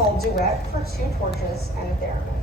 called Duet for 2 torches and a Theremin.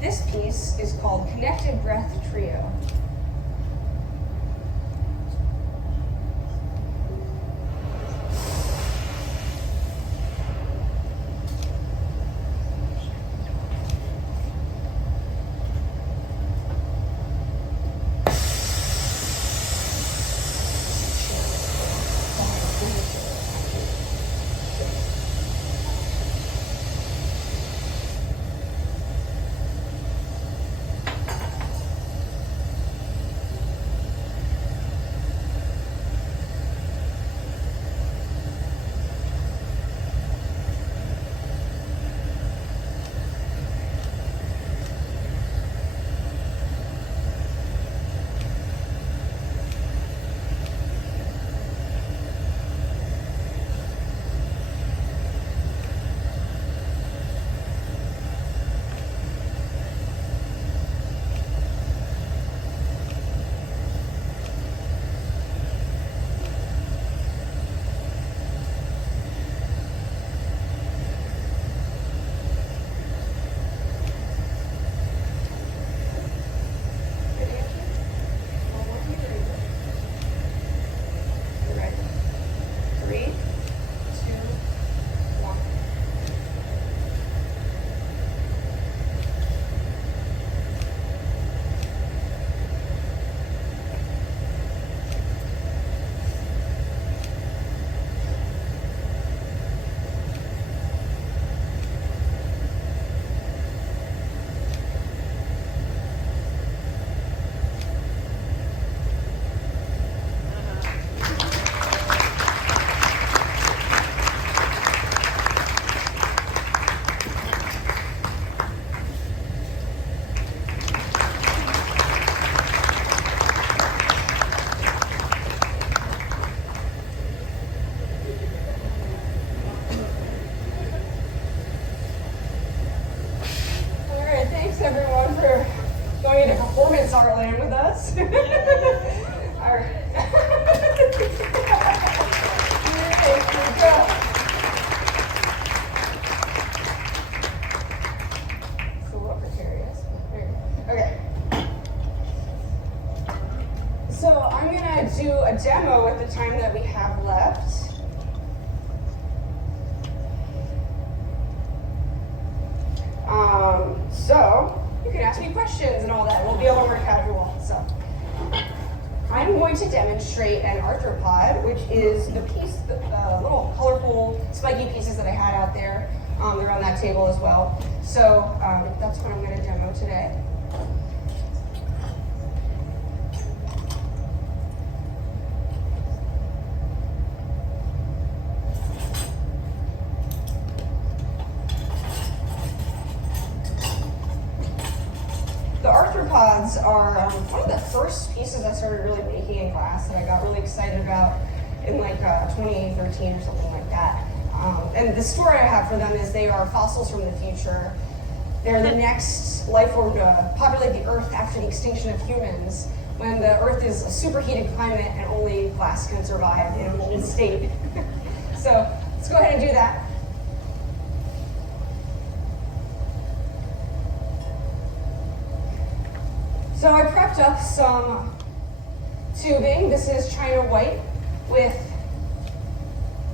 This piece is called Connected Breath Trio. Salem with us. It's a little precarious. Okay. So I'm gonna do a demo with the time that we have left. So you can ask me questions and all that. We'll be a little more casual. So I'm going to demonstrate an arthropod, which is the piece, the little colorful spiky pieces that I had out there. They're on that table as well. So that's what I'm going to demo today. The arthropods are one of the first pieces I started really making in class that I got really excited about in like 2013 or something like that. And the story I have for them is they are fossils from the future. They're the next life form to populate the Earth after the extinction of humans, when the Earth is a superheated climate and only glass can survive in a molten state. So let's go ahead and do that. So I prepped up some tubing. This is China white with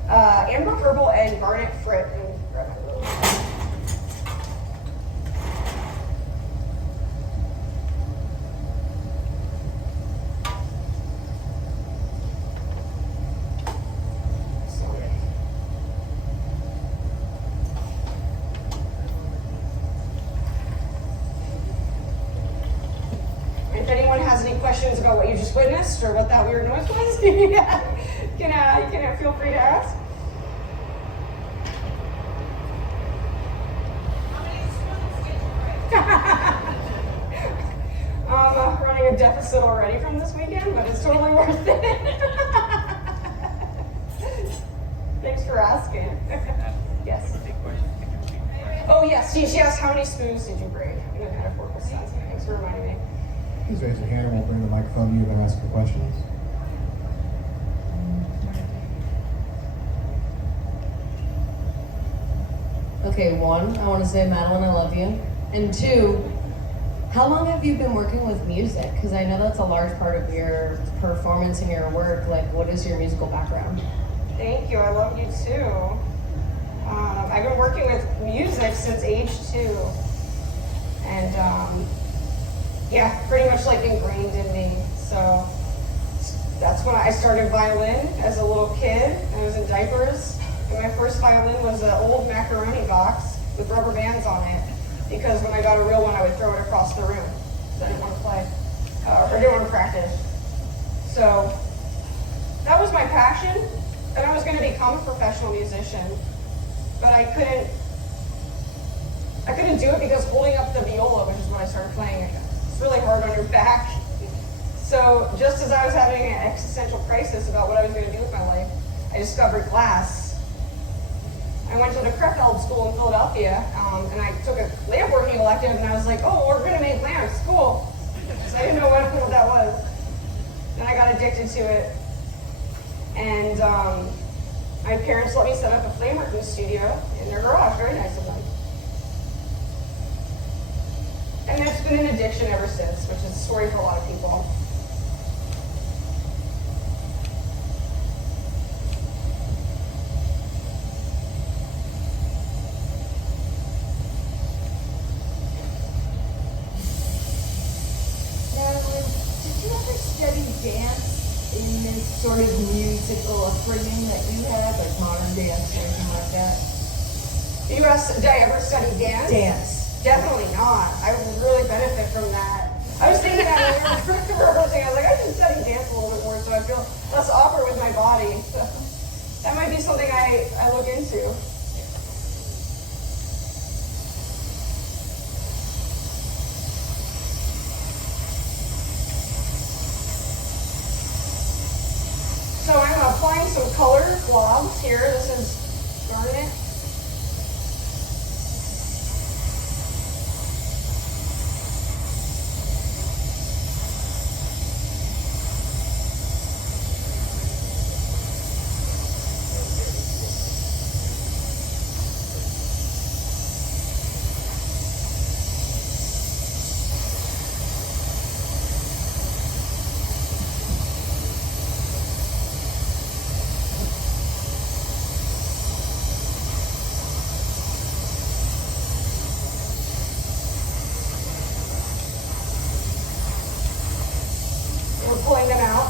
amber purple and garnet frit. If anyone has any questions about what you just witnessed or what that weird noise was, you can feel free to ask. I'm running a deficit already from this weekend, but it's totally worth it. Thanks for asking. Yes. Oh yes, she asked how many spoons did you break? I'm gonna kind of focus on. Thanks for reminding me. Please raise your hand and we'll bring the microphone to you and ask your questions. Okay, one, I want to say, Madeline, I love you. And two, How long have you been working with music? Because I know that's a large part of your performance and your work. Like, what is your musical background? Thank you. I love you too. I've been working with music since age 2. And yeah, pretty much like ingrained in me. So that's when I started violin as a little kid. I was in diapers. And my first violin was an old macaroni box with rubber bands on it. Because when I got a real one, I would throw it across the room. So I didn't want to play, or didn't want to practice. So that was my passion. And I was going to become a professional musician. But I couldn't do it because holding up the viola, which is when I started playing, it's really hard on your back. So just as I was having an existential crisis about what I was going to do with my life, I discovered glass. I went to the Crefeld School in Philadelphia, and I took a Flameworking elective, and I was like, oh, we're going to make lamps, cool. So I didn't know what that was. Then I got addicted to it. And my parents let me set up a Flameworking studio in their garage, very nice of them. And it's been an addiction ever since, which is a story for a lot of people. Madeline, did you ever study dance in this sort of musical upbringing that you had, like modern dance or anything like that? You asked, did I ever study dance? Dance. Definitely not. I would really benefit from that. I was thinking that when we were rehearsing, I was like, I should study dance a little bit more so I feel less awkward with my body. So that might be something I look into. So I'm applying some color globs here. This is garnet. Pulling them out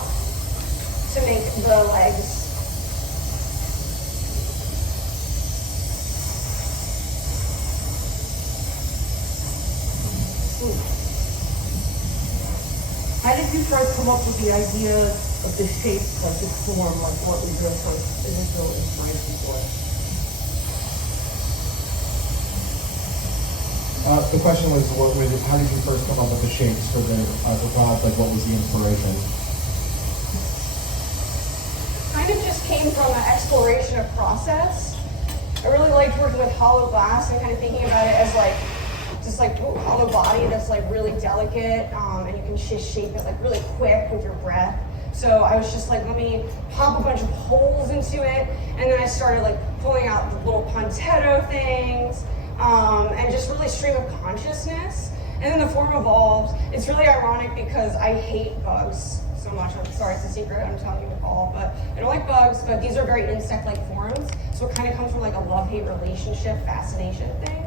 to make the legs. How did you first come up with the idea of the shape, like the form, like what was your first initial inspiration for it? The question was, how did you first come up with the shapes for the pods? Like, what was the inspiration? Kind of just came from an exploration of process. I really liked working with hollow glass and kind of thinking about it as like, just like a hollow body that's like really delicate, and you can just shape it like really quick with your breath. So I was just like, let me pop a bunch of holes into it, and then I started like pulling out the little puntetto things, and just really stream of consciousness. And then the form evolved. It's really ironic because I hate bugs so much. I'm sorry, it's a secret, I'm telling you all, but I don't like bugs, but these are very insect-like forms. So it kind of comes from like a love-hate relationship fascination thing.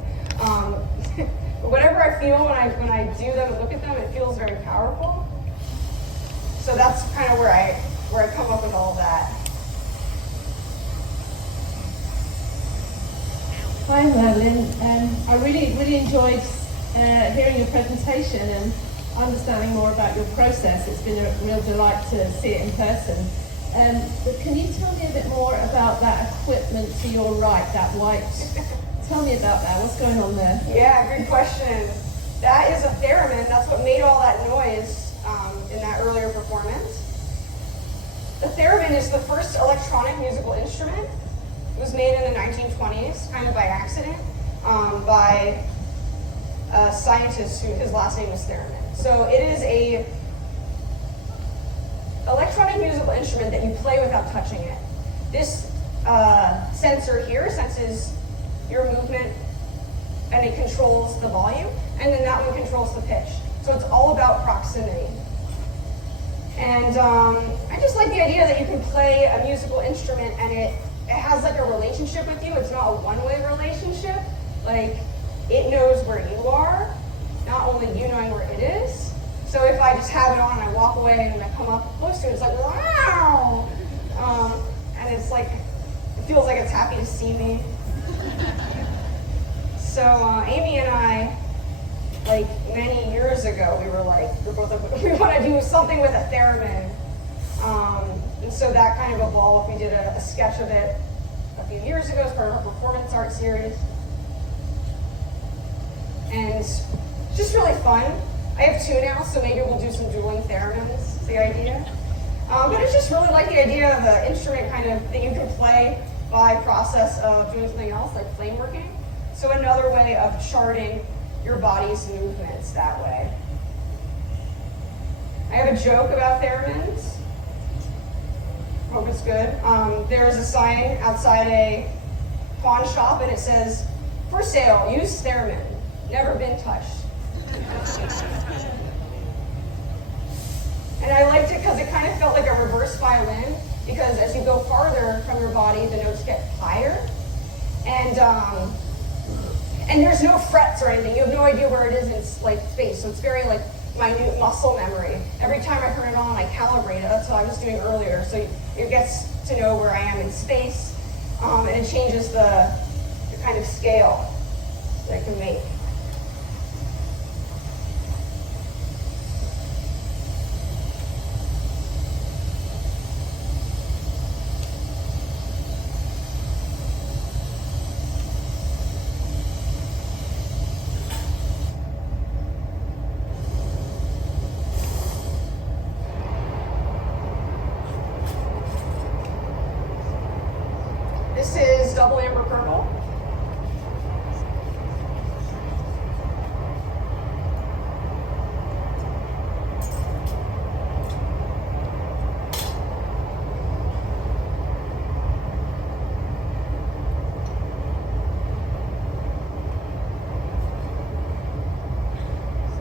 But whatever I feel when I do them and look at them, it feels very powerful. So that's kind of where I come up with all of that. Hi Madeline, I really enjoyed hearing your presentation and understanding more about your process. It's been a real delight to see it in person. But can you tell me a bit more about that equipment to your right, that white? Tell me about that. What's going on there? Yeah, good question. That is a theremin. That's what made all that noise in that earlier performance. The theremin is the first electronic musical instrument. It was made in the 1920s, kind of by accident, by a scientist who his last name was Theremin. So it is a electronic musical instrument that you play without touching it. This sensor here senses your movement, and it controls the volume, and then that one controls the pitch. So it's all about proximity. And I just like the idea that you can play a musical instrument and it has like a relationship with you. It's not a one-way relationship. Like, it knows where you are, not only you knowing where it is. So if I just have it on and I walk away and I come up close to it, it's like, wow! And it's like, it feels like it's happy to see me. So Amy and I, like many years ago, we were like, we want to do something with a theremin. And so that kind of evolved. We did a sketch of it a few years ago as part of our performance art series. And it's just really fun. I have two now, so maybe we'll do some dueling theremins, is the idea. But I just really like the idea of an instrument kind of that you can play by process of doing something else, like flameworking. So another way of charting your body's movements that way. I have a joke about theremins. Hope it's good. There's a sign outside a pawn shop and it says, "For sale, use theremin, never been touched." And I liked it because it kind of felt like a reverse violin, because as you go farther from your body, the notes get higher. And there's no frets or anything. You have no idea where it is in like space. So it's very like minute muscle memory. Every time I turn it on, I calibrate it. That's what I was doing earlier. So it gets to know where I am in space, and it changes the kind of scale that I can make. This is double amber purple.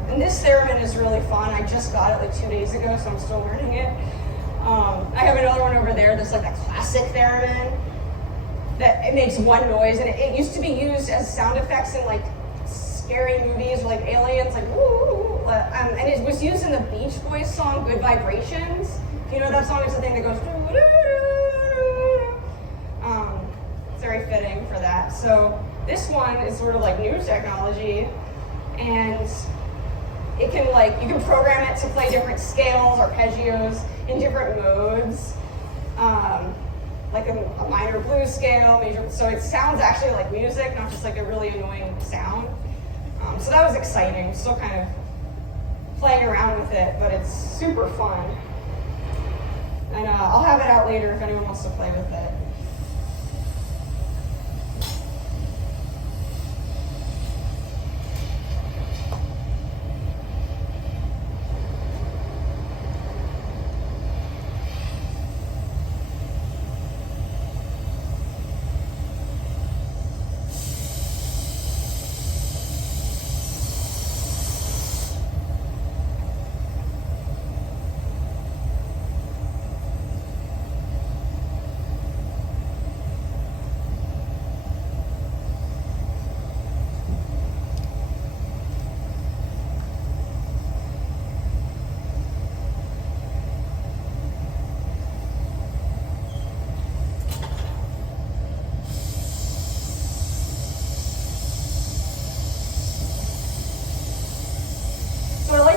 And this theremin is really fun. I just got it like 2 days ago, so I'm still learning it. I have another one over there that's like a classic theremin. That it makes one noise, and it used to be used as sound effects in like scary movies, or like aliens, like woo. And it was used in the Beach Boys song "Good Vibrations." If you know that song, it's the thing that goes. It's very fitting for that. So this one is sort of like new technology, and it can like you can program it to play different scales, arpeggios in different modes. Like a minor blues scale, major, so it sounds actually like music, not just like a really annoying sound. So that was exciting. Still kind of playing around with it, but it's super fun. And I'll have it out later if anyone wants to play with it.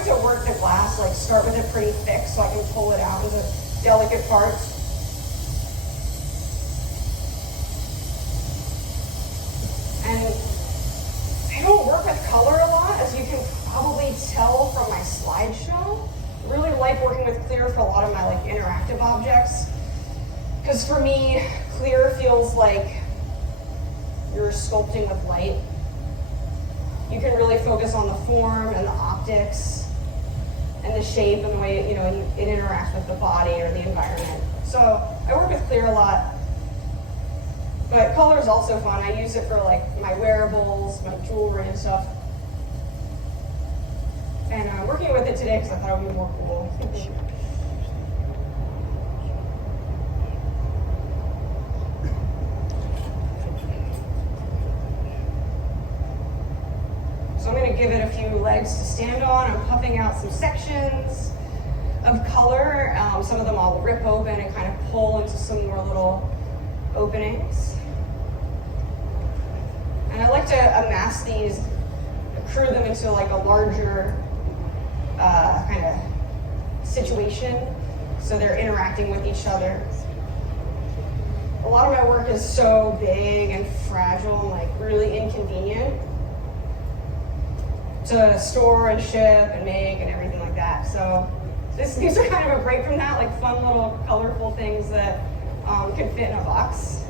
To work the glass, like start with it pretty thick so I can pull it out into delicate parts. And I don't work with color a lot, as you can probably tell from my slideshow. I really like working with clear for a lot of my like interactive objects, because for me, clear feels like you're sculpting with light. You can really focus on the form and the optics and the shape and the way it interacts with the body or the environment. So I work with clear a lot, but color is also fun. I use it for like my wearables, my jewelry and stuff. And working it today because I thought it would be more cool. So I'm going to give it a few legs to stand on. I'm puffing out some sections of color. Some of them I'll rip open and kind of pull into some more little openings. And I like to amass these, accrue them into like a larger kind of situation, so they're interacting with each other. A lot of my work is so big and fragile and like really inconvenient to store and ship and make and everything like that. So these are kind of a break from that, like fun little colorful things that can fit in a box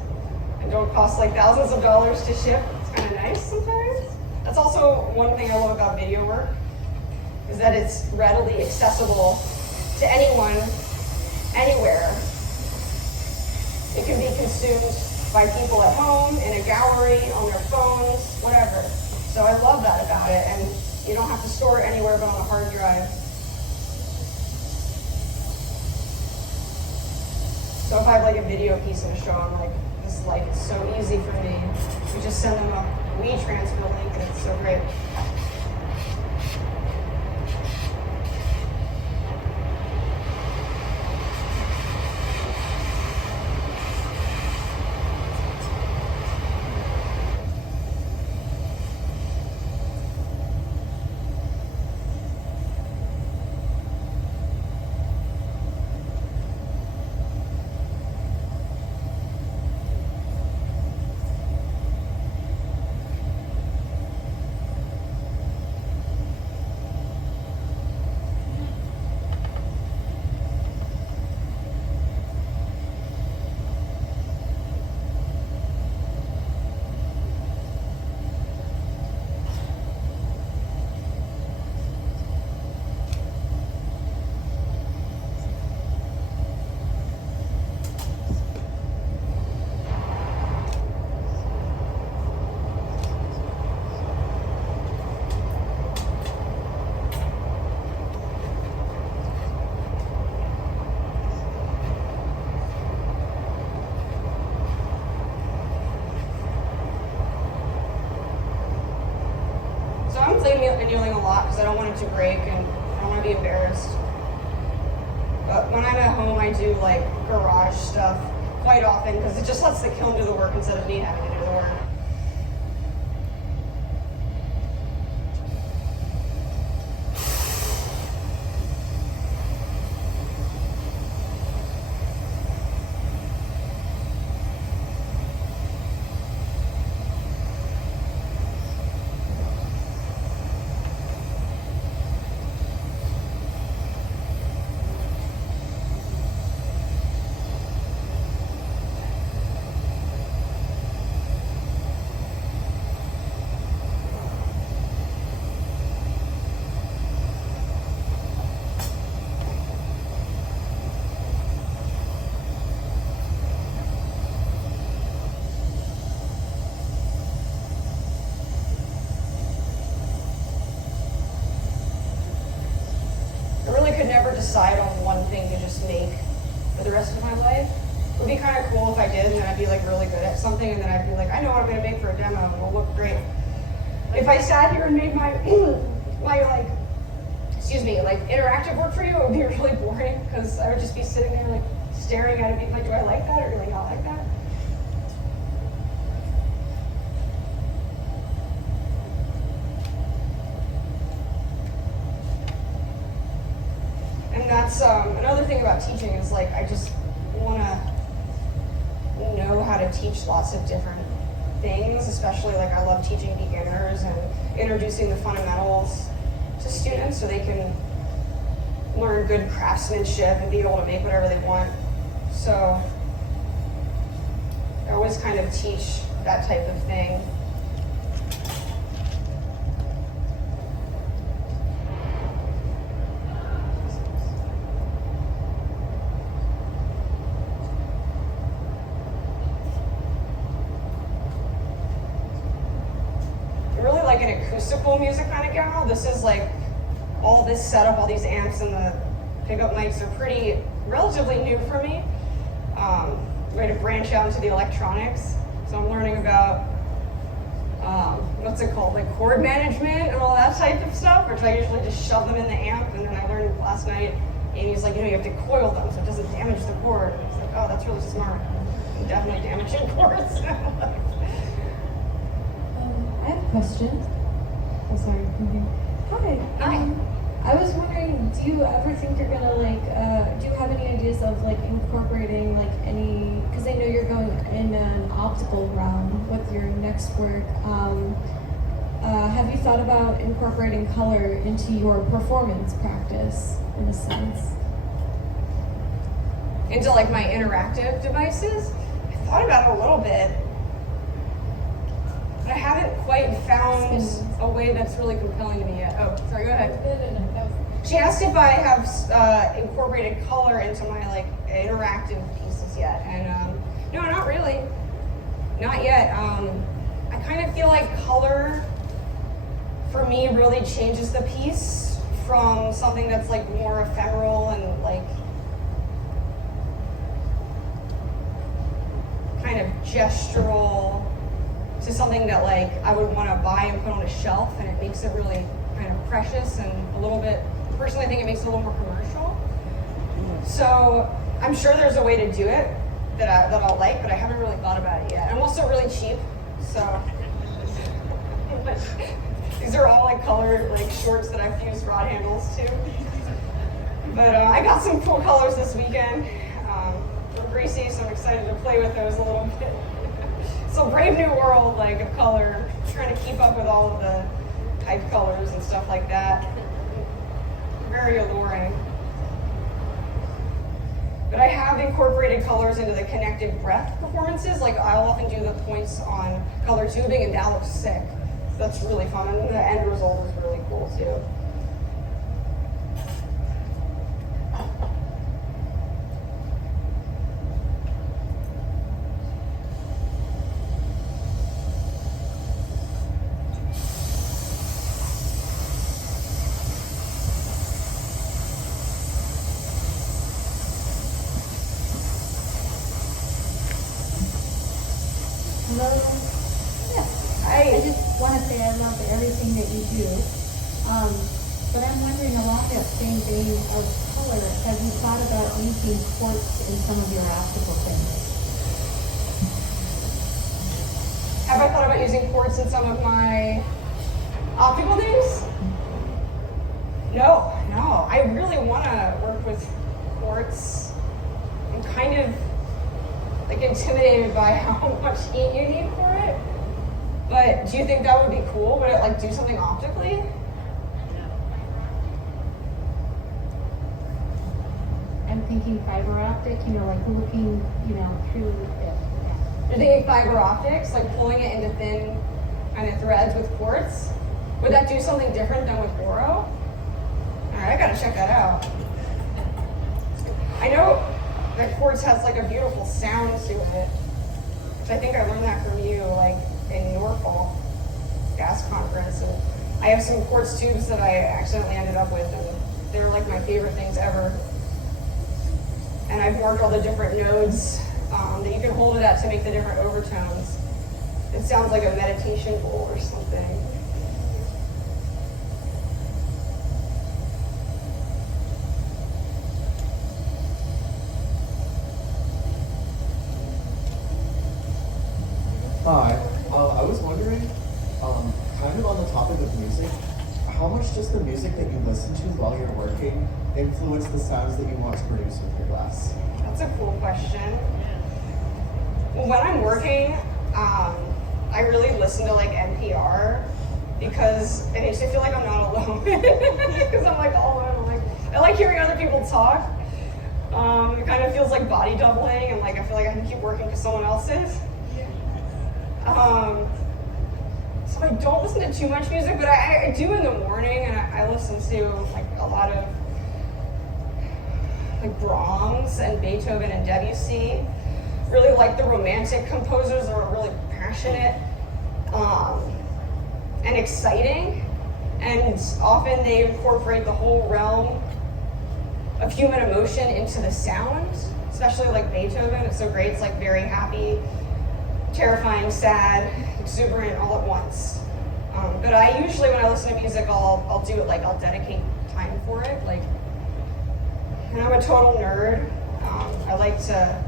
and don't cost like thousands of dollars to ship. It's kind of nice sometimes. That's also one thing I love about video work, is that it's readily accessible to anyone, anywhere. It can be consumed by people at home, in a gallery, on their phones, whatever. So I love that about it, and you don't have to store it anywhere but on a hard drive. So if I have like a video piece in a show, I'm like, this like it's so easy for me. We just send them a WeTransfer link and it's so great. Annealing a lot because I don't want it to break and I don't want to be embarrassed. But when I'm at home, I do like garage stuff quite often because it just lets the kiln do the work instead of me having to do the work. Could never decide on one thing to just make for the rest of my life. It would be kind of cool if I did, and then I'd be like really good at something, and then I'd be like, I know what I'm going to make for a demo, and it'll look great. If I sat here and made my like interactive work for you, it would be really boring because I would just be sitting there like staring at it, being like, do I like that or do I not like that? And that's another thing about teaching is like I just want to know how to teach lots of different things, especially like I love teaching beginners and introducing the fundamentals to students so they can learn good craftsmanship and be able to make whatever they want. So I always kind of teach that type of thing. Music kind of gal. This is like all this setup, all these amps and the pickup mics are relatively new for me. Ready to branch out into the electronics. So I'm learning about, what's it called, like chord management and all that type of stuff, which I usually just shove them in the amp. And then I learned last night, Amy's like, you have to coil them so it doesn't damage the chord. And it's like, oh, that's really smart. I'm definitely damaging chords. I have a question. Oh, sorry. Hi. Hi. I was wondering, do you ever think you're gonna do you have any ideas of incorporating any, because I know you're going in an optical realm with your next work. Have you thought about incorporating color into your performance practice in a sense? Into my interactive devices? I thought about it a little bit. But I haven't quite found a way that's really compelling to me yet. Oh, sorry, go ahead. She asked if I have incorporated color into my interactive pieces yet, and no, not really, not yet. I kind of feel like color for me really changes the piece from something that's more ephemeral and kind of gestural to something that I would want to buy and put on a shelf, and it makes it really kind of precious and a little bit. Personally, I think it makes it a little more commercial. So I'm sure there's a way to do it that I'll like, but I haven't really thought about it yet. I'm also really cheap, so these are all colored shorts that I fused rod handles to. But I got some cool colors this weekend. They're greasy, so I'm excited to play with those a little bit. It's a brave new world of color, trying to keep up with all of the hype colors and stuff like that. Very alluring. But I have incorporated colors into the connected breath performances. I'll often do the points on color tubing, and that looks sick. That's really fun, and the end result is really cool too. Hello. Yeah. I just want to say I love everything that you do. But I'm wondering along that same vein of color, have you thought about using quartz in some of your optical things? Have I thought about using quartz in some of my optical things? No. I really want to work with quartz. I'm kind of intimidated by how much heat you need for it. But do you think that would be cool? Would it do something optically? I'm thinking fiber optic, looking, through it. You're thinking fiber optics, pulling it into thin kind of threads with quartz? Would that do something different than with boro? All right, I gotta check that out. I know that quartz has a beautiful sound to it, which I think I learned that from you, in Norfolk gas conference. And I have some quartz tubes that I accidentally ended up with, and they're my favorite things ever. And I've marked all the different nodes that you can hold it at to make the different overtones. It sounds like a meditation bowl or something. Hi. I was wondering, kind of on the topic of music, how much does the music that you listen to while you're working influence the sounds that you want to produce with your glass? That's a cool question. Well, when I'm working, I really listen to NPR because it makes me feel like I'm not alone. Because I'm all alone. I like hearing other people talk. It kind of feels like body doubling, and I feel like I can keep working because someone else is. So I don't listen to too much music, but I do in the morning, and I listen to a lot of Brahms and Beethoven and Debussy. Really like the romantic composers that are really passionate and exciting. And often they incorporate the whole realm of human emotion into the sound, especially like Beethoven. It's so great. It's like very happy, terrifying, sad, exuberant all at once. But I usually, when I listen to music, I'll do it like I'll dedicate time for it. Like, and I'm a total nerd. I like to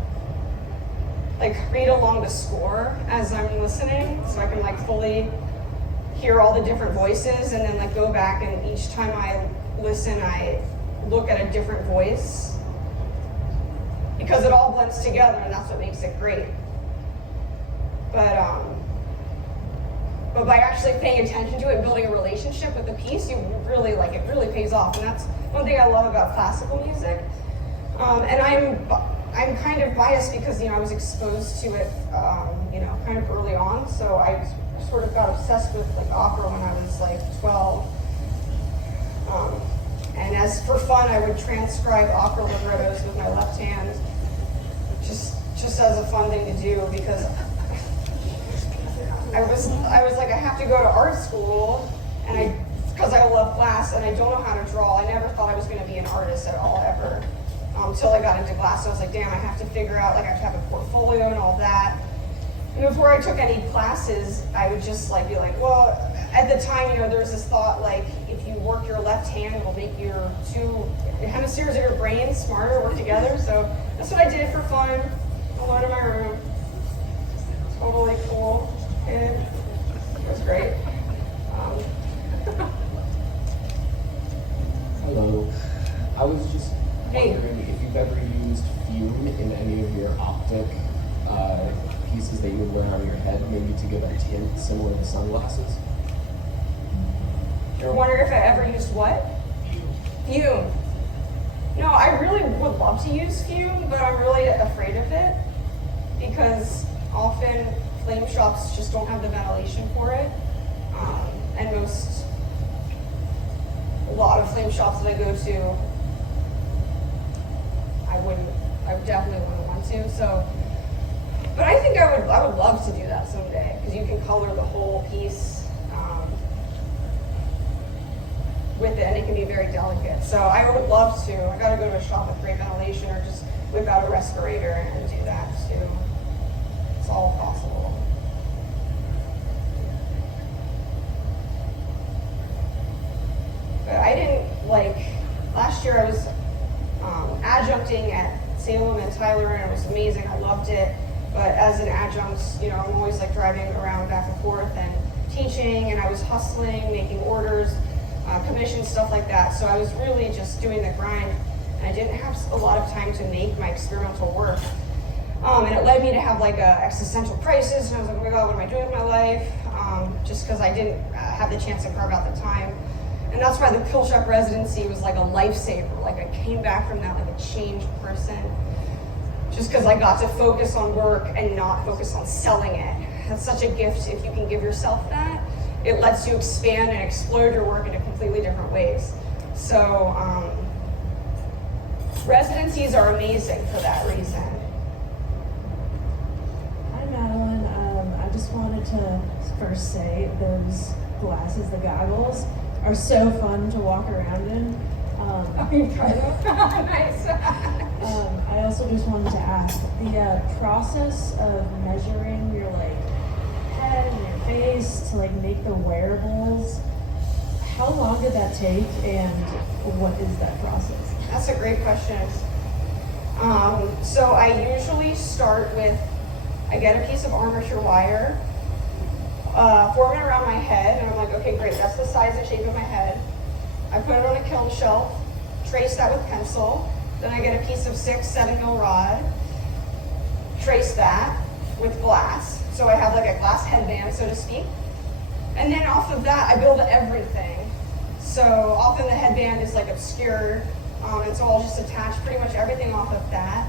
like read along the score as I'm listening, so I can like fully hear all the different voices, and then like go back, and each time I listen, I look at a different voice, because it all blends together, and that's what makes it great. But by actually paying attention to it and building a relationship with the piece, you really like it really pays off, and that's one thing I love about classical music. And I'm kind of biased because I was exposed to it kind of early on, so I sort of got obsessed with like opera when I was like 12. And as for fun, I would transcribe opera librettos with my left hand, just as a fun thing to do, because I was like, I have to go to art school, and because I love glass and I don't know how to draw. I never thought I was going to be an artist at all ever, until I got into glass. So I was like, damn, I have to figure out, like, I have to have a portfolio and all that. And before I took any classes, I would just like be like, well, at the time, there was this thought like, if you work your left hand, it will make your two hemispheres of your brain smarter, work together. So that's what I did for fun, alone in my room. Totally cool. And it was great. Hello. I was just Hey. wondering if you've ever used fume in any of your optic pieces that you would wear on your head, maybe to give a tint similar to sunglasses. I wonder if I ever used what? Fume. No, I really would love to use fume, but I'm really afraid of it, because often flame shops just don't have the ventilation for it. And a lot of flame shops that I go to, I definitely wouldn't want to. So, but I think I would love to do that someday, because you can color the whole piece with it, and it can be very delicate. So I would love to. I gotta go to a shop with great ventilation, or just whip out a respirator and do that too. It's all possible. But I didn't last year I was adjuncting at Salem and Tyler, and it was amazing. I loved it. But as an adjunct, I'm always like driving around back and forth and teaching, and I was hustling, making orders, commissions, stuff like that. So I was really just doing the grind, and I didn't have a lot of time to make my experimental work. And it led me to have like a existential crisis, and I was like, oh my God, what am I doing with my life? Just because I didn't have the chance to carve out the time. And that's why the Pill Shop residency was like a lifesaver. Like I came back from that like a changed person, just because I got to focus on work and not focus on selling it. That's such a gift if you can give yourself that. It lets you expand and explode your work in completely different ways. So residencies are amazing for that reason. Hi Madeline, I just wanted to first say those glasses, the goggles, are so fun to walk around in. Nice. I also just wanted to ask, the process of measuring your head and your face to make the wearables, how long did that take, and what is that process? That's a great question. So I usually start with, I get a piece of armature wire, form it around my head, and I'm like, okay, great, that's the size and shape of my head. I put it on a kiln shelf, trace that with pencil, then I get a piece of 6-7 mil rod, trace that with glass, so I have like a glass headband, so to speak. And then off of that, I build everything. So often the headband is obscured, and so I'll just attach pretty much everything off of that.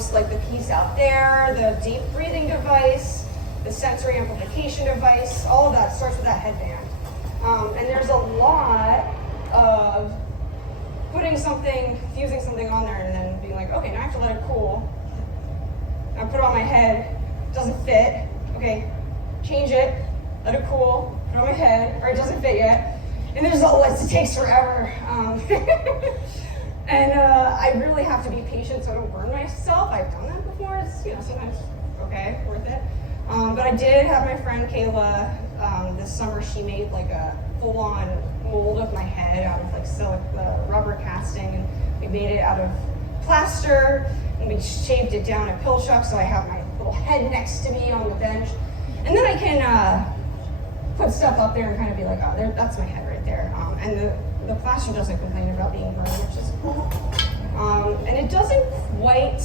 So the piece out there, the deep breathing device, the sensory amplification device, all of that starts with that headband. And there's a lot of fusing something on there, and then being like, okay, now I have to let it cool. I put it on my head, doesn't fit, okay, change it, let it cool, put it on my head, or it doesn't fit yet. And there's always, it takes forever. And I really have to be patient so I don't burn myself. I've done that before. It's, sometimes okay, worth it. But I did have my friend Kayla this summer. She made like a full-on mold of my head out of like rubber casting, and we made it out of plaster, and we shaved it down at Pill Shop, so I have my little head next to me on the bench, and then I can put stuff up there and kind of be like, oh, that's my head right there. And the plaster doesn't complain about being burned, which is cool. And it doesn't quite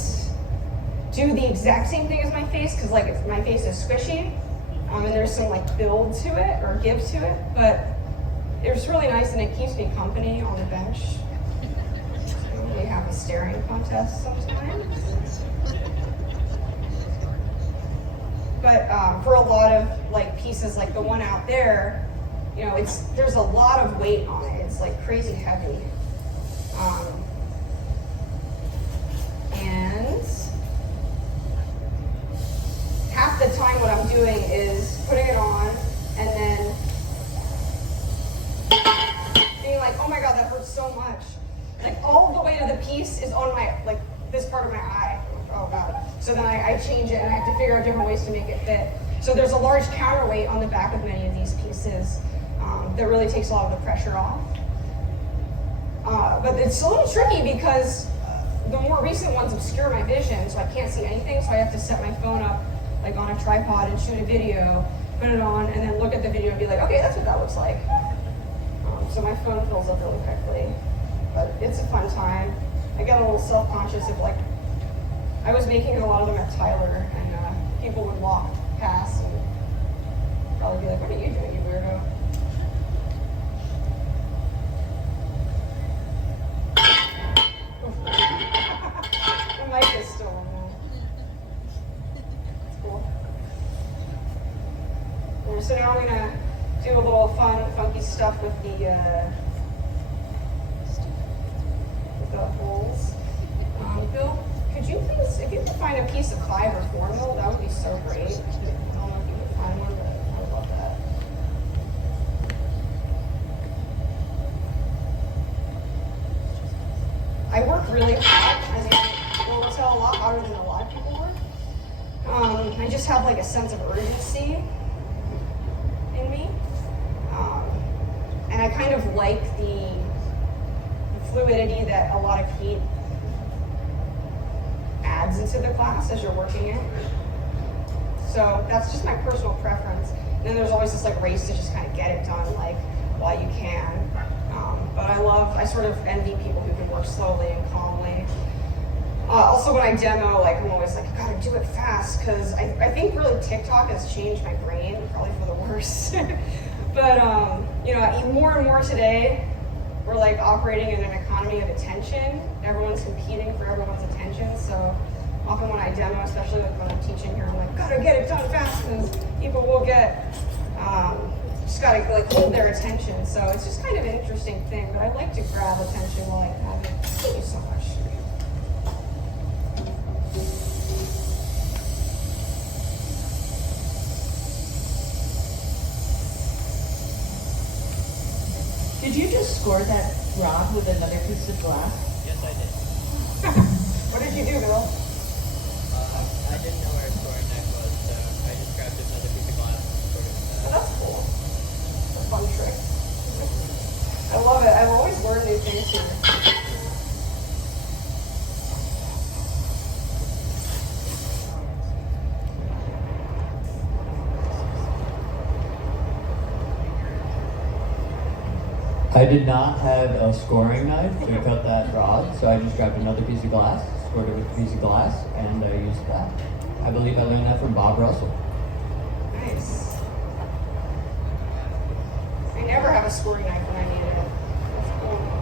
do the exact same thing as my face, because like my face is squishy, and there's some like build to it or give to it, but it was really nice, and it keeps me company on the bench. We have a staring contest sometimes. But for a lot of like pieces, like the one out there, there's a lot of weight on it. It's like crazy heavy. And half the time what I'm doing is putting it on and then being like, oh my God, that hurts so much. Like all the weight of the piece is on my, like this part of my eye. Oh God. So then I change it and I have to figure out different ways to make it fit. So there's a large counterweight on the back of many of these pieces that really takes a lot of the pressure off. But it's a little tricky because the more recent ones obscure my vision, so I can't see anything, so I have to set my phone up like on a tripod and shoot a video, put it on, and then look at the video and be like, okay, that's what that looks like. So my phone fills up really quickly. But it's a fun time. I get a little self-conscious of like, I was making a lot of them at Tyler, and people would walk past and probably be like, what are you doing, you weirdo? The mic is still on there. That's cool. So now I'm gonna do a little fun, funky stuff with the holes. Bill, could you please, if you could find a piece of Clive or formula, that would be so great. I don't know if you could find one, but I would love that. I work really hard, as you will tell, a lot harder than a lot of people work. I just have like a sense of urgency in me. And I kind of like the fluidity that a lot of heat adds into the class as you're working it. So that's just my personal preference. And then there's always this like race to just kind of get it done like while you can. But I sort of envy people who can work slowly and calmly. Also when I demo, like I'm always like, you gotta do it fast, because I think really TikTok has changed my brain, probably for the worse. But more and more today, we're like operating in an economy of attention. Everyone's competing for everyone's attention. So often when I demo, especially like when I'm teaching here, I'm like, gotta get it done fast, because people will get, just gotta like hold their attention. So it's just kind of an interesting thing, but I like to grab attention while I have it. Thank you so much. Did you just score that rod with another piece of glass? Yes, I did. What did you do, Bill? I didn't know where a scoring knife was, so I just grabbed another piece of glass and scored it with Oh, that. that's cool. It's a fun trick. I love it. I always learn new things here. I did not have a scoring knife to cut that rod, so I just grabbed another piece of glass, scored it with a piece of glass, and I used that. I believe I learned that from Bob Russell. Nice. I never have a scoring knife when I need it. That's cool.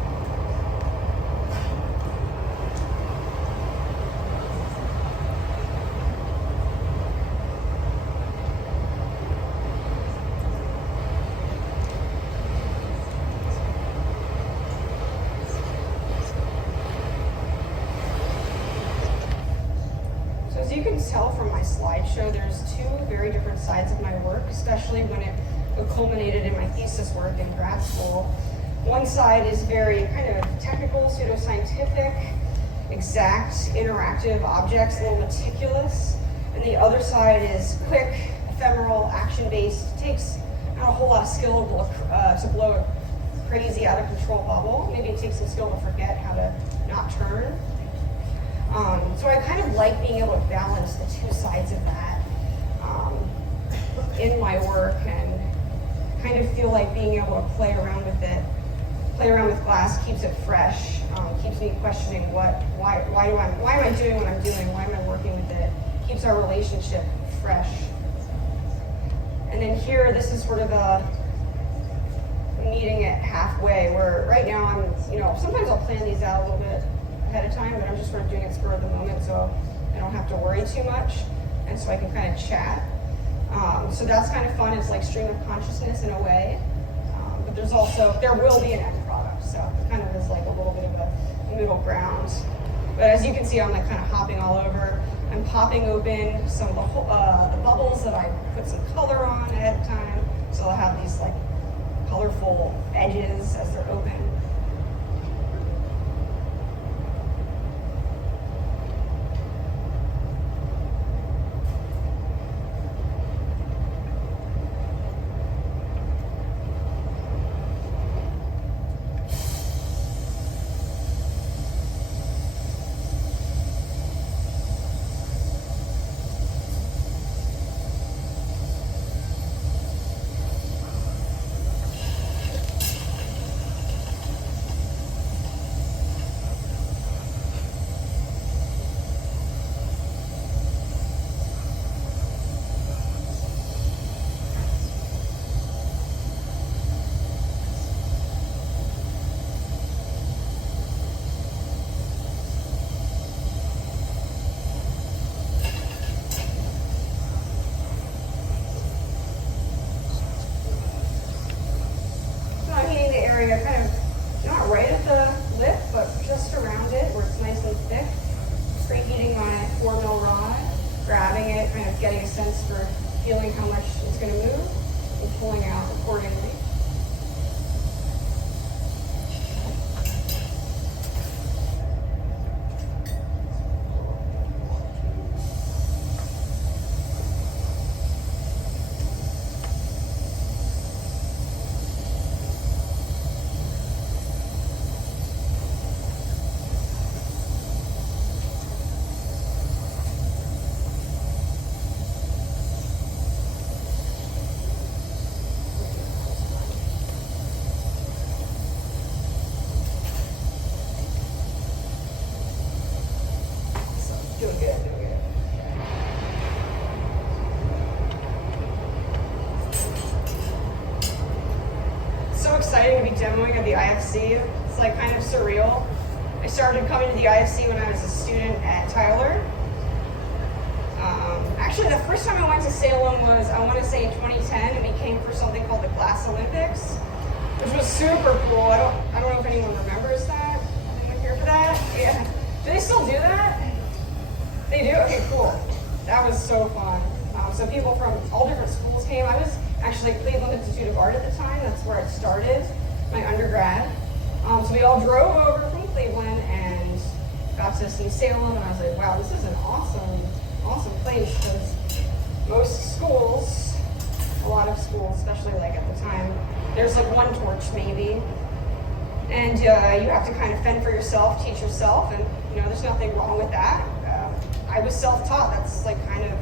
As you can tell from my slideshow, there's two very different sides of my work, especially when it what culminated in my thesis work in grad school. One side is very kind of technical, pseudoscientific, exact, interactive objects, a little meticulous. And the other side is quick, ephemeral, action-based. It takes not a whole lot of skill to blow a crazy, out of control bubble. Maybe it takes some skill to forget how to not turn. So I kind of like being able to balance the two sides of that in my work, and kind of feel like being able to play around with it. Play around with glass keeps it fresh, keeps me questioning why am I doing what I'm doing? Why am I working with it? Keeps our relationship fresh. And then here, this is sort of a meeting it halfway, where right now I'm, sometimes I'll plan these out a little bit ahead of time, but I'm just sort of doing it spur of the moment, so I don't have to worry too much, and so I can kind of chat. So that's kind of fun. It's like stream of consciousness in a way, but there will be an end product, so it kind of is like a little bit of a middle ground. But as you can see, I'm like kind of hopping all over. I'm popping open some of the bubbles that I put some color on ahead of time, so they'll have these like colorful edges as they're open. Kind of not right at the lip, but just around it where it's nice and thick. Preheating my 4 mil rod, grabbing it, kind of getting a sense for feeling how much it's going to move, and pulling out accordingly. Doing good. So exciting to be demoing at the IFC. It's like kind of surreal. I started coming to the IFC when I was a student at Tyler. Actually, the first time I went to Salem was, I want to say, in 2010, and we came for something called the Glass Olympics, which was super cool. I don't know if anyone remembers that. Anyone here for that? Yeah. Do they still do that? They do? Okay, cool. That was so fun. So people from all different schools came. I was actually at Cleveland Institute of Art at the time. That's where I started my undergrad. So we all drove over from Cleveland and got to see Salem, and I was like, wow, this is an awesome place, because most schools, a lot of schools, especially like at the time, there's like one torch maybe, and you have to kind of fend for yourself, teach yourself, and there's nothing wrong with that. I was self-taught. That's like kind of,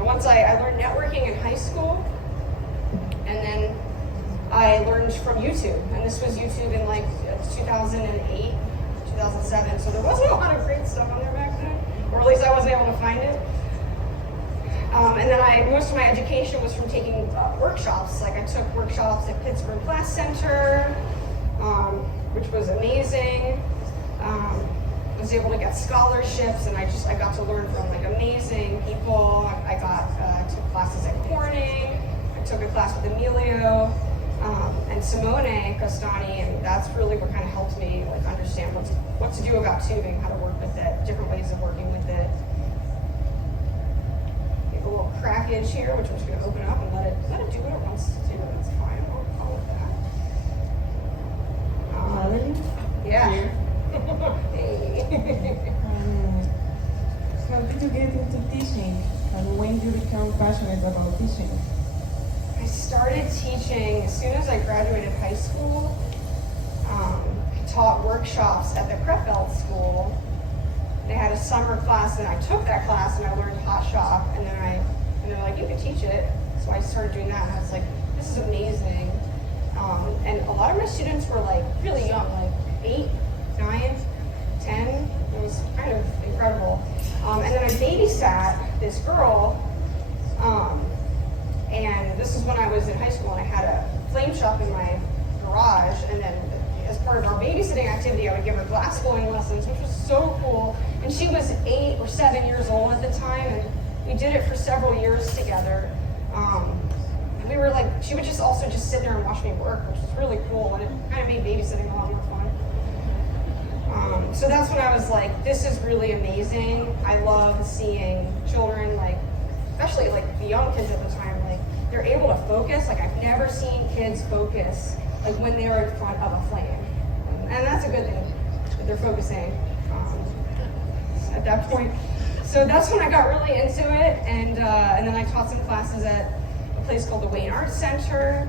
once I learned networking in high school, and then I learned from YouTube, and this was YouTube in like 2008, 2007, so there wasn't a lot of great stuff on there back then, or at least I wasn't able to find it. And then most of my education was from taking workshops. Like I took workshops at Pittsburgh Glass Center, which was amazing. I was able to get scholarships, and I got to learn from like amazing people. I took classes at Corning. I took a class with Emilio and Simone Costani, and that's really what kind of helped me like understand what to do about tubing, how to work with it, different ways of working with it. like a little crackage here, which I'm just gonna open up and let it do what it wants to do. That's fine. I'll call it that. Madeline? Yeah. Here. Hey. How did you get into teaching? And when did you become passionate about teaching? I started teaching as soon as I graduated high school. I taught workshops at the Crefeld School. They had a summer class, and I took that class and I learned hot shop, and they're like, you can teach it. So I started doing that, and I was like, this is amazing. And a lot of my students were like really young, like 8, 9, 10. It was kind of incredible. And then I babysat this girl, and this is when I was in high school, and I had a flame shop in my garage, and then as part of our babysitting activity, I would give her glass blowing lessons, which was so cool. And she was 8 or 7 years old at the time, and we did it for several years together. And we were like, she would just also just sit there and watch me work, which was really cool, and it kind of made babysitting a lot more fun. So that's when I was like, this is really amazing. I love seeing children, like, especially like the young kids at the time, like they're able to focus. Like I've never seen kids focus like when they're in front of a flame. And that's a good thing, that they're focusing at that point. So that's when I got really into it, and then I taught some classes at a place called the Wayne Arts Center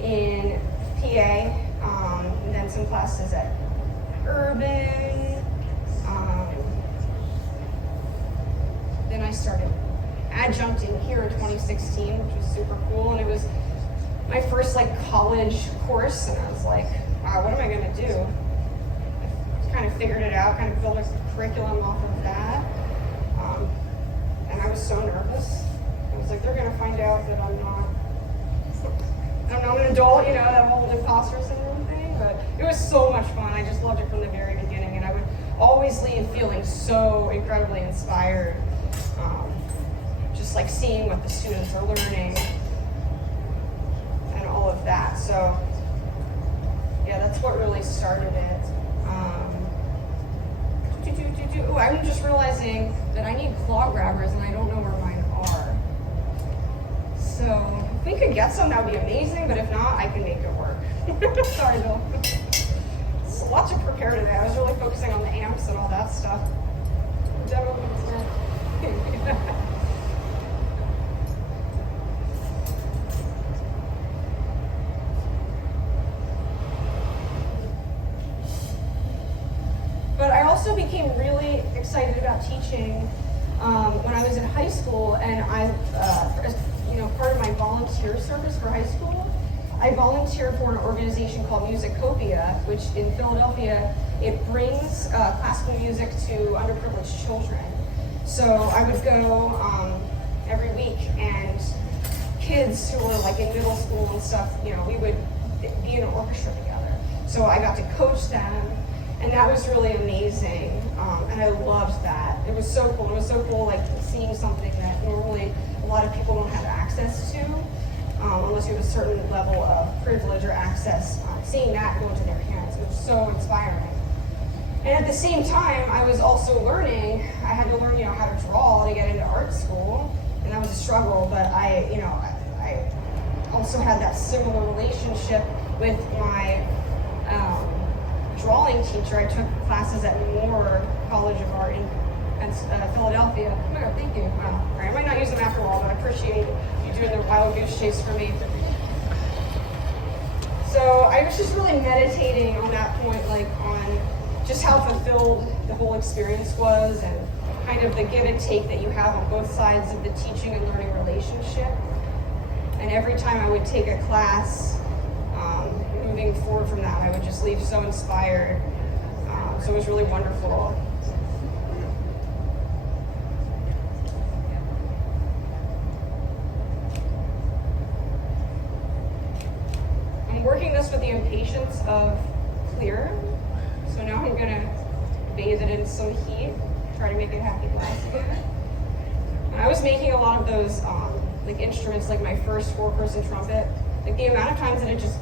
in PA, and then some classes at Urban. Then I started adjuncting here in 2016, which was super cool, and it was my first like college course, and I was like, wow, what am I gonna do? I kind of figured it out, kind of built a curriculum off of that, and I was so nervous. I was like, they're gonna find out that I'm not an adult, you know, that whole imposter syndrome thing, but it was so much fun. I just loved it from the very beginning, and I would always leave feeling so incredibly inspired, just like seeing what the students are learning and all of that. So yeah, that's what really started it. Ooh, I'm just realizing that I need claw grabbers and I don't know where mine are. So if we could get some, that would be amazing, but if not, I can make it work. Sorry, Bill. It's a lot to prepare today. I was really focusing on the amps and all that stuff. But I also became really excited about teaching when I was in high school, and as part of my volunteer service for high school, I volunteered for an organization called Musicopia, which in Philadelphia, it brings classical music to underprivileged children. So I would go every week, and kids who were like in middle school and stuff, you know, we would be in an orchestra together. So I got to coach them, and that was really amazing, and I loved that. It was so cool. It was so cool, like seeing something that normally a lot of people don't have access to, unless you have a certain level of privilege or access. Seeing that go into their hands, it was so inspiring. And at the same time, I was also learning. I had to learn, how to draw to get into art school, and that was a struggle. But I also had that similar relationship with my drawing teacher. I took classes at Moore College of Art in Philadelphia. Oh my God, thank you. Wow. All right, I might not use them after all, but I appreciate you doing the wild goose chase for me. So I was just really meditating on that point, like on just how fulfilled the whole experience was, and kind of the give and take that you have on both sides of the teaching and learning relationship. And every time I would take a class, moving forward from that, I would just leave so inspired. So it was really wonderful. I'm working this with the impatience of clear. So now I'm gonna bathe it in some heat, try to make it happy glass again. And I was making a lot of those like instruments, like my first 4-person trumpet. Like the amount of times that it just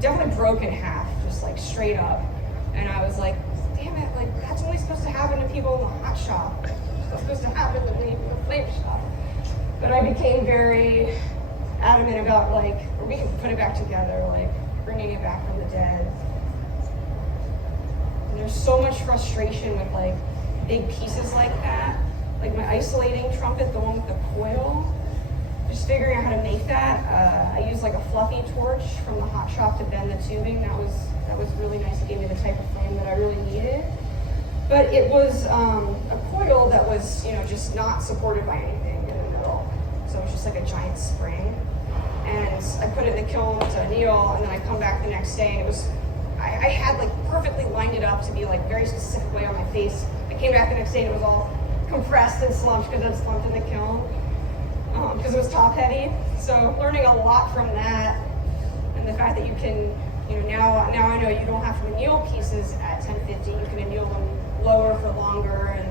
definitely broke in half, just like straight up. And I was like, damn it, like that's only supposed to happen to people in the hot shop. It's not supposed to happen to me in the flame shop. But I became very adamant about like, we can put it back together, like bringing it back from the dead. And there's so much frustration with like big pieces like that. Like my isolating trumpet, the one with the coil, just figuring out how to make that. I used like a fluffy torch from the hot shop to bend the tubing. That was really nice. It gave me the type of flame that I really needed. But it was a coil that was, just not supported by anything in the middle. So it was just like a giant spring. And I put it in the kiln to anneal, and then I come back the next day, and it was, I had like perfectly lined it up to be like very specific way on my face. I came back the next day and it was all compressed and slumped because it was slumped in the kiln, because it was top heavy. So learning a lot from that, and the fact that you can, now I know you don't have to anneal pieces at 1050, you can anneal them lower for longer, and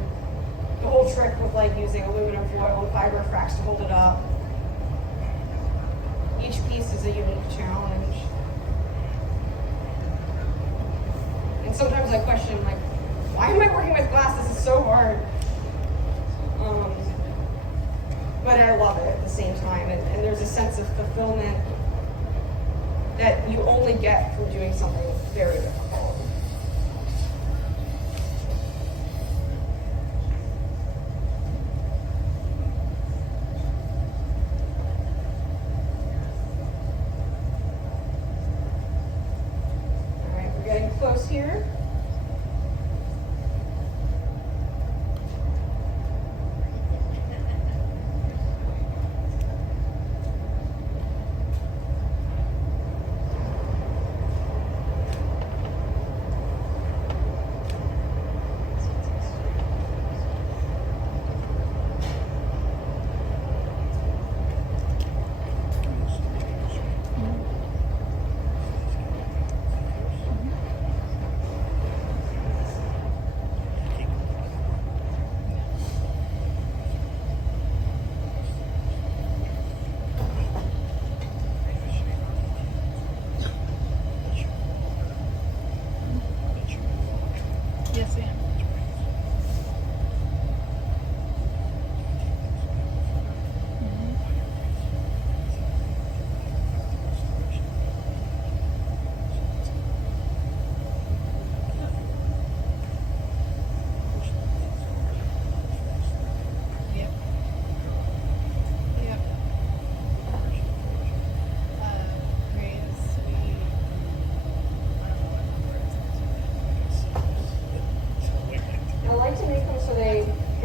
the whole trick with like using aluminum foil and fiber fracks to hold it up. Each piece is a unique challenge. And sometimes I question, like, why am I working with glass? This is so hard. But I love it at the same time, and there's a sense of fulfillment that you only get from doing something very difficult. All right, we're getting close here.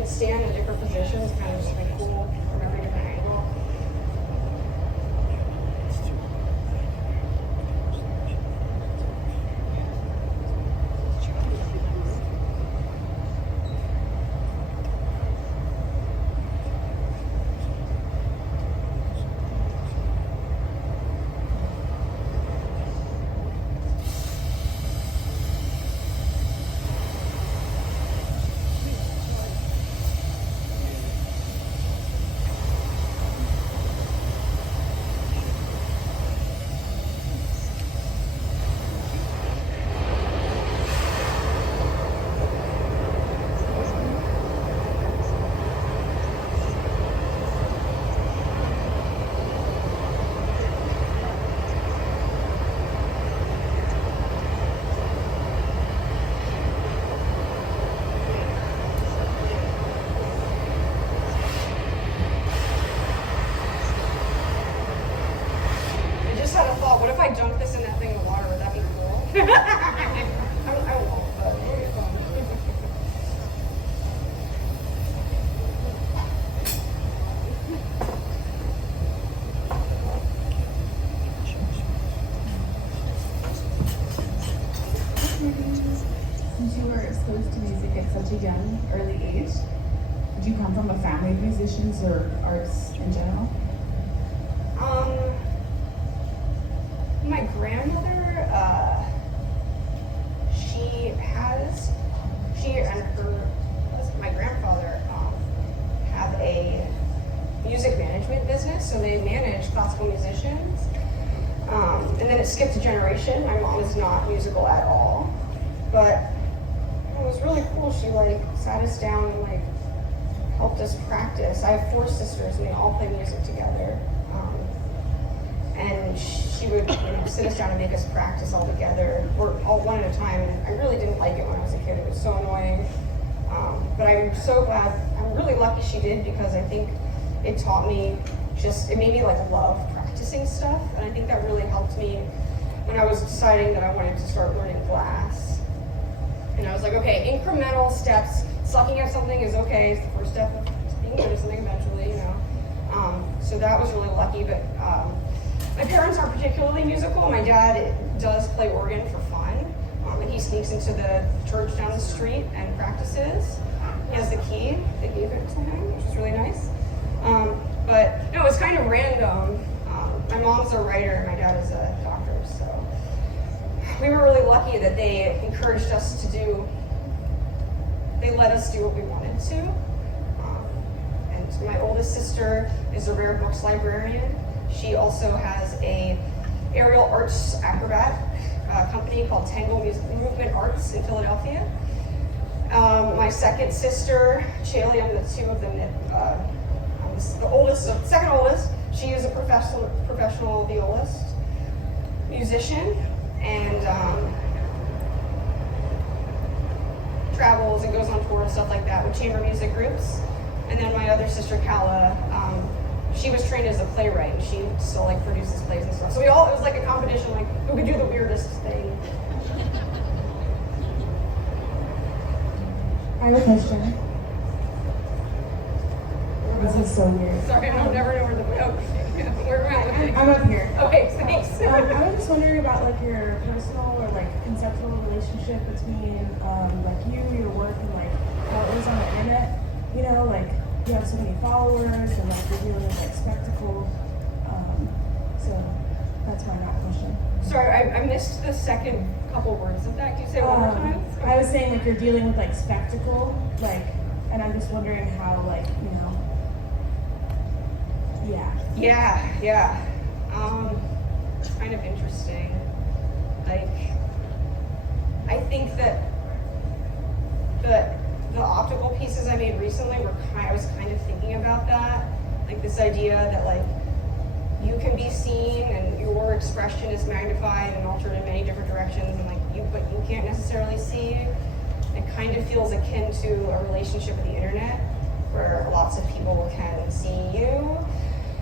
Stand in different positions, kind of just like cool from every different angle. I dunk this in that thing of water, would that be cool? I won't, but it'll be fun. Since you were exposed to music at such a young, early age, did you come from a family of musicians or arts in general? My grandmother, my grandfather have a music management business, so they manage classical musicians. And then it skipped a generation. My mom is not musical at all, but it was really cool. She sat us down and helped us practice. I have 4 sisters, and we all play music together. And she would sit us down and make us practice all together, or all one at a time. And I really didn't like it when I was a kid. It was so annoying. But I'm so glad, I'm really lucky she did, because I think it taught me it made me like love practicing stuff. And I think that really helped me when I was deciding that I wanted to start learning glass. And I was like, okay, incremental steps. Sucking at something is okay. It's the first step of being good at something eventually, So that was really lucky. But my parents aren't particularly musical. My dad does play organ for fun. And he sneaks into the church down the street and practices. He has the key. They gave it to him, which is really nice. But no, it's kind of random. My mom's a writer and my dad is a doctor, so we were really lucky that they encouraged us they let us do what we wanted to. And my oldest sister is a rare books librarian. She also has a aerial arts acrobat company called Tangle Movement Arts in Philadelphia. My second sister, Chaley, I'm the two of them that the oldest, second oldest. She is a professional violist, musician, and travels and goes on tour and stuff like that with chamber music groups. And then my other sister, Kala, she was trained as a playwright. She still produces plays and stuff. So it was like a competition, who could do the weirdest thing. I have a question. This is so weird. Sorry, I don't never know where where am I looking? I'm up here. Okay, thanks. I was just wondering about your personal or conceptual relationship between your work, and how it is on the internet. You have so many followers, and you're dealing with spectacle. So that's my question. Sorry, I missed the second couple words of that. Can you say it one more time? I was saying you're dealing with spectacle, and I'm just wondering how Yeah. Kind of interesting. I think that the optical pieces I made recently I was kind of thinking about that. This idea that you can be seen and your expression is magnified and altered in many different directions, and but you can't necessarily see. It kind of feels akin to a relationship with the internet, where lots of people can see you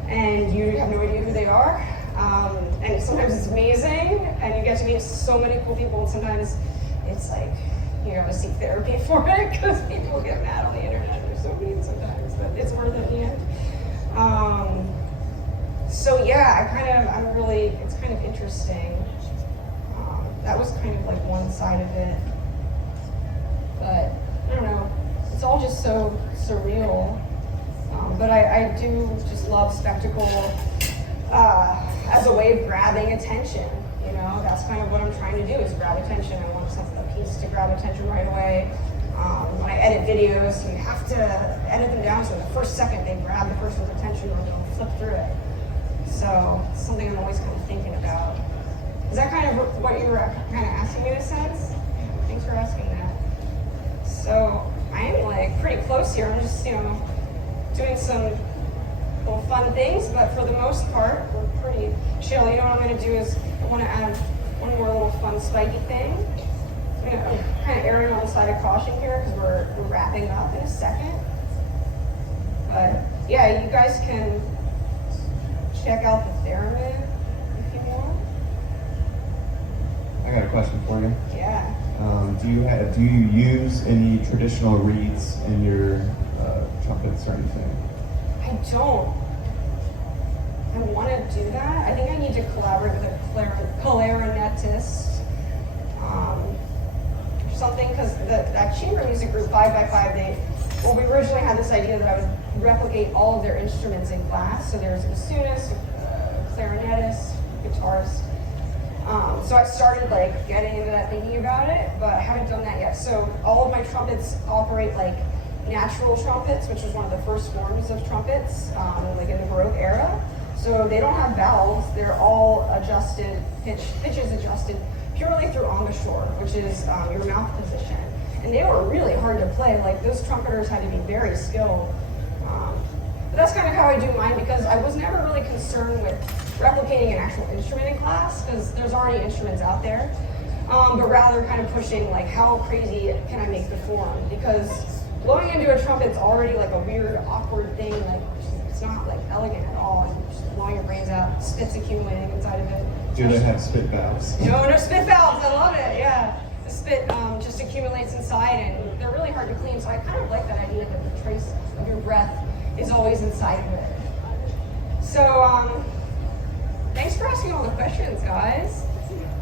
and you have no idea who they are. And sometimes it's amazing, and you get to meet so many cool people, and sometimes it's you gotta seek therapy for it, because people get mad on the internet. They're so mean sometimes, but it's worth it in the end. So yeah, it's kind of interesting. That was kind of one side of it. But I don't know, it's all just so surreal. But I do just love spectacle as a way of grabbing attention. That's kind of what I'm trying to do, is grab attention. I want a piece to grab attention right away. When I edit videos, you have to edit them down so the first second they grab the person's attention, or they'll flip through it. So it's something I'm always kind of thinking about. Is that kind of what you were kind of asking me in a sense? Thanks for asking that. So I'm pretty close here. I'm just, doing some little fun things, but for the most part, we're pretty chill. What I'm going to do is I want to add one more little fun spiky thing. I'm kind of erring on the side of caution here because we're wrapping up in a second. But yeah, you guys can check out the Theremin if you want. I got a question for you. Yeah. Do you use any traditional reeds in your trumpets or anything? I don't. I want to do that. I think I need to collaborate with a clarinetist or something, because that chamber music group 5x5, we originally had this idea that I would replicate all of their instruments in glass. So there's a bassoonist, a clarinetist, guitarist. So I started getting into that, thinking about it, but I haven't done that yet. So all of my trumpets operate natural trumpets, which was one of the first forms of trumpets, in the Baroque era. So they don't have valves; they're all adjusted, pitches adjusted purely through embouchure, which is your mouth position. And they were really hard to play. Those trumpeters had to be very skilled But that's kind of how I do mine because I was never really concerned with replicating an actual instrument in class because there's already instruments out there. But rather kind of pushing like how crazy can I make the form, because blowing into a trumpet's already like a weird, awkward thing. Like it's not like elegant at all. And just blowing your brains out, spit's accumulating inside of it. Do they have spit valves? No spit valves. I love it. Yeah, the spit just accumulates inside, and they're really hard to clean. So I kind of like that idea that the trace of your breath is always inside of it. So thanks for asking all the questions, guys.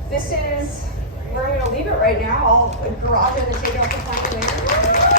This is where I'm going to leave it right now. I'll garage it and take it off the plane later.